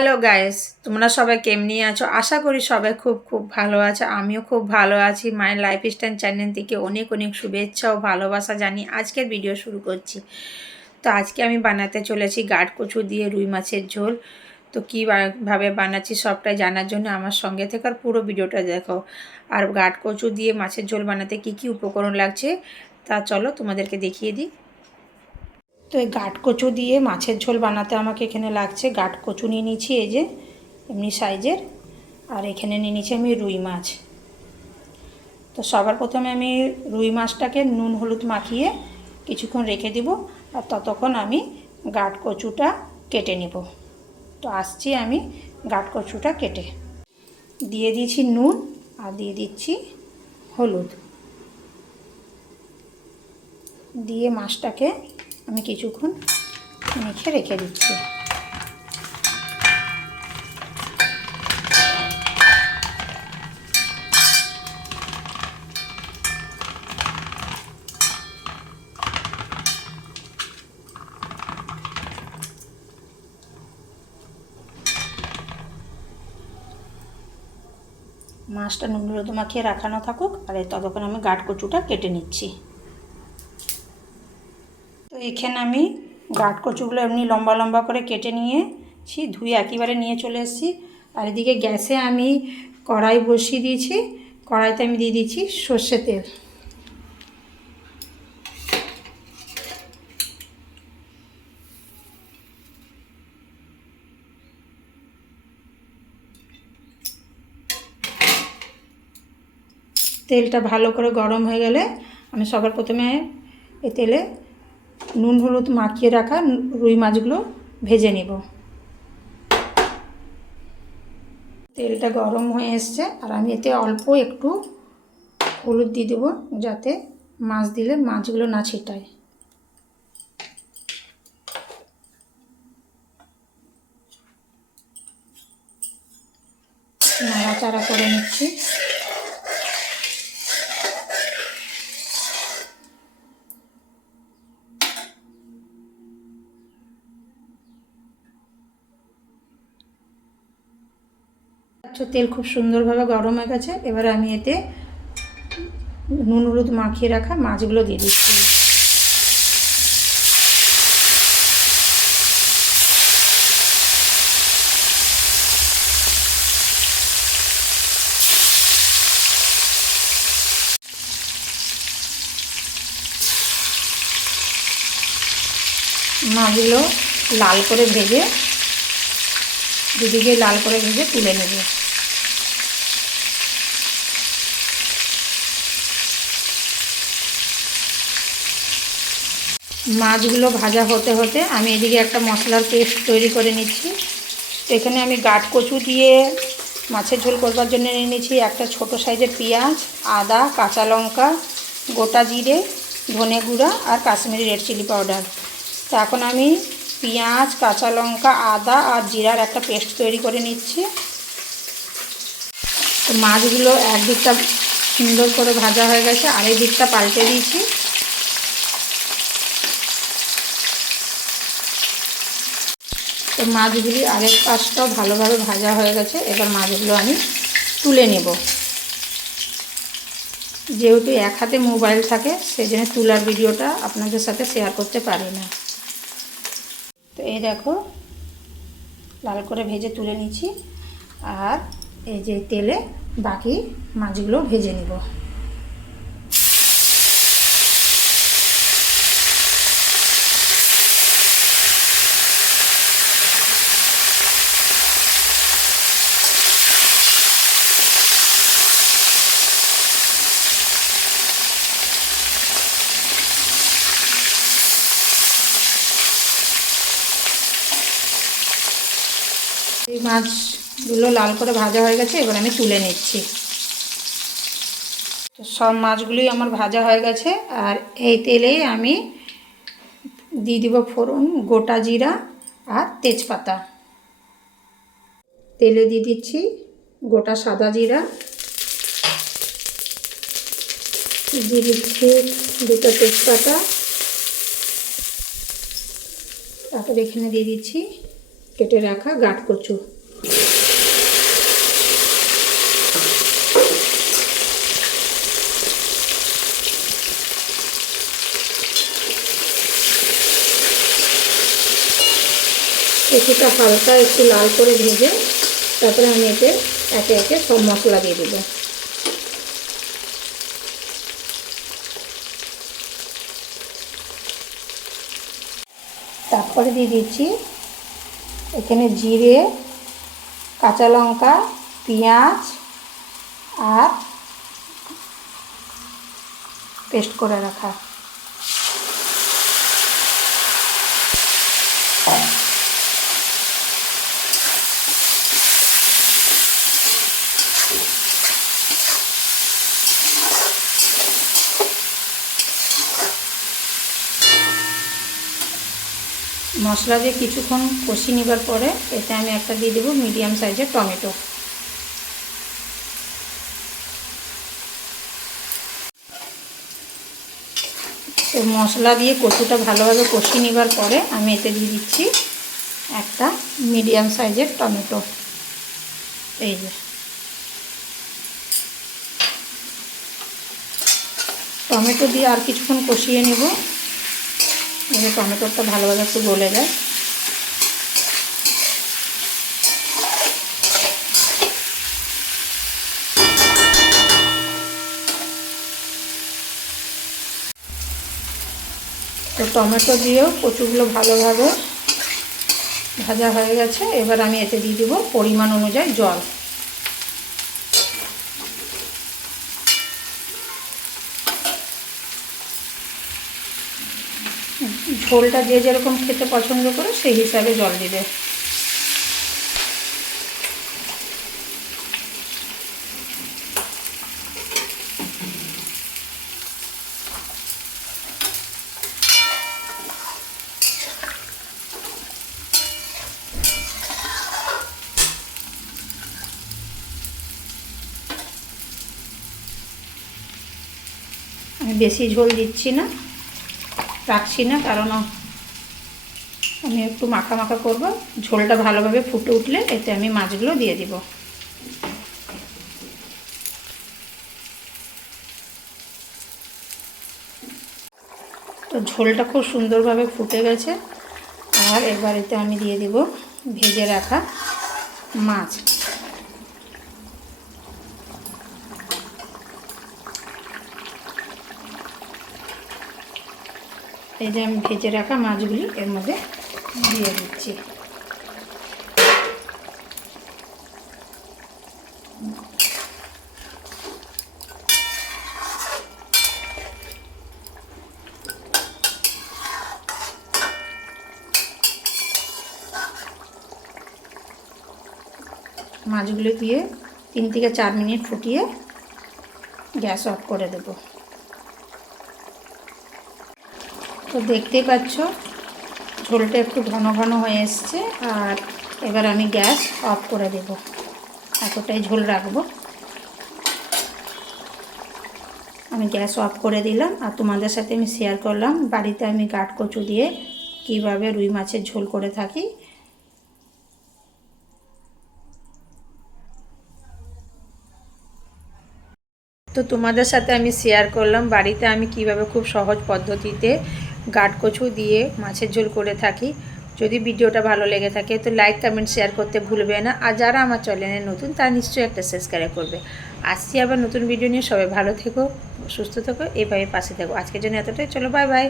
Hello guys, তোমরা সবাই কেমনি আছো? আশা করি সবাই খুব খুব ভালো আছো। আমিও খুব ভালো আছি। মায়ের লাইফস্টাইল চ্যানেল থেকে অনেক অনেক শুভেচ্ছা ও ভালোবাসা জানি আজকের ভিডিও শুরু করছি। তো আজকে আমি বানাতে চলেছি গাঁট কচু দিয়ে রুই মাছের ঝোল। তো কীভাবে বানাচ্ছি সবটাই জানার জন্য আমার সঙ্গে থেকে আর পুরো ভিডিওটা দেখো। আর গাঁট কচু দিয়ে মাছের ঝোল বানাতে কি কি উপকরণ লাগছে তা চলো তোমাদেরকে দেখিয়ে দিই। তো এই গাঁট কচু দিয়ে মাছের ঝোল বানাতে আমাকে এখানে লাগছে গাঁট কচু নিয়ে নিয়েছি, এই যে এমনি সাইজের। আর এখানে নিয়ে নিয়েছি আমি রুই মাছ। তো সবার প্রথমে আমি রুই মাছটাকে নুন হলুদ মাখিয়ে কিছুক্ষণ রেখে দিব, আর ততক্ষণ আমি গাঁট কচুটা কেটে নেব। তো আসছি আমি গাঁট কচুটা কেটে দিয়ে দিয়েছি নুন আর দিয়ে দিচ্ছি হলুদ দিয়ে মাছটাকে আমি কিছুক্ষণ মেখে রেখে দিচ্ছি। মাছটা নুন হলুদ মাখিয়ে রাখানো থাকুক, আর ততক্ষণ আমি গাঁট কচুটা কেটে নিচ্ছি। তো এখানে আমি গাঁট কচুগুলো এমনি লম্বা লম্বা করে কেটে নিয়েছি, ধুয়ে একেবারে নিয়ে চলে এসেছি। আর এদিকে গ্যাসে আমি কড়াই বসিয়ে দিয়েছি। কড়াইতে আমি দিয়ে দিচ্ছি সর্ষে তেল। তেলটা ভালো করে গরম হয়ে গেলে আমি সবার প্রথমে এই তেলে নুন হলুদ মাখিয়ে রাখা রুই মাছগুলো ভেজে নেব। তেলটা গরম হয়ে এসছে, আর আমি এতে অল্প একটু হলুদ দিয়ে দেবো যাতে মাছ দিলে মাছগুলো না ছিটায়। নাড়াচাড়া করে নিচ্ছি। তেল খুব সুন্দরভাবে গরম হয়ে গেছে। এবারে আমি এতে নুন হলুদ মাখিয়ে রাখা মাছগুলো দিয়ে দিচ্ছি। মাছগুলো লাল করে ভেজে দুদিকে লাল করে ভেজে তুলে নেব। মাছগুলো ভাজা হতে হতে আমি এদিকে একটা মশলার পেস্ট তৈরি করে নিচ্ছি। তো এখানে আমি গাঁট কচু দিয়ে মাছের ঝোল করবার জন্য নিয়ে নিয়েছি একটা ছোট সাইজের পেঁয়াজ, আদা, কাঁচা লঙ্কা, গোটা জিরে, ধনে গুঁড়া আর কাশ্মীরি রেড চিলি পাউডার। তো এখন আমি পেঁয়াজ, কাঁচা লঙ্কা, আদা আর জিরার একটা পেস্ট তৈরি করে নিচ্ছি। তো মাছগুলো একদিকটা সুন্দর করে ভাজা হয়ে গেছে, আরেক দিকটা পাল্টে দিয়েছি। তো মাছগুলি আরেক পাশটাও ভালোভাবে ভাজা হয়ে গেছে। এবার মাছগুলো আমি তুলে নেব। যেহেতু এক হাতে মোবাইল থাকে সেজন্য তুলার ভিডিওটা আপনাদের সাথে শেয়ার করতে পারি না। তো এই দেখো লাল করে ভেজে তুলে নিচ্ছি, আর এই যে তেলে বাকি মাছগুলো ভেজে নেব। এই মাছগুলো লাল করে ভাজা হয়ে গেছে, এবার আমি তুলে নিচ্ছি। তো সব মাছগুলোই আমার ভাজা হয়ে গেছে, আর এই তেলেই আমি দিয়ে দিব ফোড়ন, গোটা জিরা আর তেজপাতা। তেলে দিয়ে দিচ্ছি গোটা সাদা জিরা, দিয়ে দিচ্ছি দুটো তেজপাতা, তারপরে এখানে দিয়ে দিচ্ছি কেটে রাখা গাঁট কচু। কচুটা হালকা একটু লাল করে ভেজে তারপরে আমি এতে একে একে সব মশলা দিয়ে দেব। তারপরে দিয়ে দিচ্ছি এখানে জিরে, কাঁচা লঙ্কা, পেঁয়াজ আর পেস্ট করে রাখা। মশলা দিয়ে কিছুক্ষণ কষিয়ে নেবার পরে এতে আমি একটা দিয়ে দেবো মিডিয়াম সাইজের টমেটো। তো মশলা দিয়ে কচুটা ভালোভাবে কষিয়ে নেবার পরে আমি এতে দিয়ে দিচ্ছি একটা মিডিয়াম সাইজের টমেটো। এই যে টমেটো দিয়ে আর কিছুক্ষণ কষিয়ে নেব, যাতে টমেটোটা ভালোভাবে একটু গলে যায়। তো টমেটো দিয়েও কচুগুলো ভালোভাবে ভাজা হয়ে গেছে। এবার আমি এতে দিয়ে দেবো পরিমাণ অনুযায়ী জল। ঝোলটা যে যেরকম খেতে পছন্দ করে সেই হিসাবে জল দিবে। আমি বেশি ঝোল দিচ্ছি না, রাখছি না, কারণ আমি একটু মাখা মাখা করব। ঝোলটা ভালোভাবে ফুটে উঠলে এতে আমি মাছগুলো দিয়ে দিব। তো ঝোলটা খুব সুন্দরভাবে ফুটে গেছে। আর এবার এতে আমি দিয়ে দিব ভেজে রাখা মাছ। এই যে আমি ভেজে রাখা মাছগুলি এর মধ্যে দিয়ে দিচ্ছি। মাছগুলো দিয়ে 3 থেকে 4 মিনিট ফুটিয়ে গ্যাস অফ করে দেব। তো দেখতেই পাচ্ছ ঝোলটা একটু ঘন ঘন হয়ে এসছে। আর এবার আমি গ্যাস অফ করে দেব, এতটাই ঝোল রাখবো। আমি গ্যাস অফ করে দিলাম আর তোমাদের সাথে আমি শেয়ার করলাম বাড়িতে আমি গাঁট কচু দিয়ে কিভাবে রুই মাছের ঝোল করে থাকি। তো তোমাদের সাথে আমি শেয়ার করলাম বাড়িতে আমি কিভাবে খুব সহজ পদ্ধতিতে গাঁট কচু দিয়ে মাছের ঝোল করে থাকি। যদি ভিডিওটা ভালো লেগে থাকে তো লাইক কমেন্ট শেয়ার করতে ভুলবে না। আর যারা আমার চ্যানেলে নতুন তারা নিশ্চয়ই একটা সাবস্ক্রাইব করবে। আসছি আবার নতুন ভিডিও নিয়ে। সবাই ভালো থেকো, সুস্থ থেকো, এইভাবে পাশে থেকো। আজকের জন্য এতটাই, চলো বাই বাই।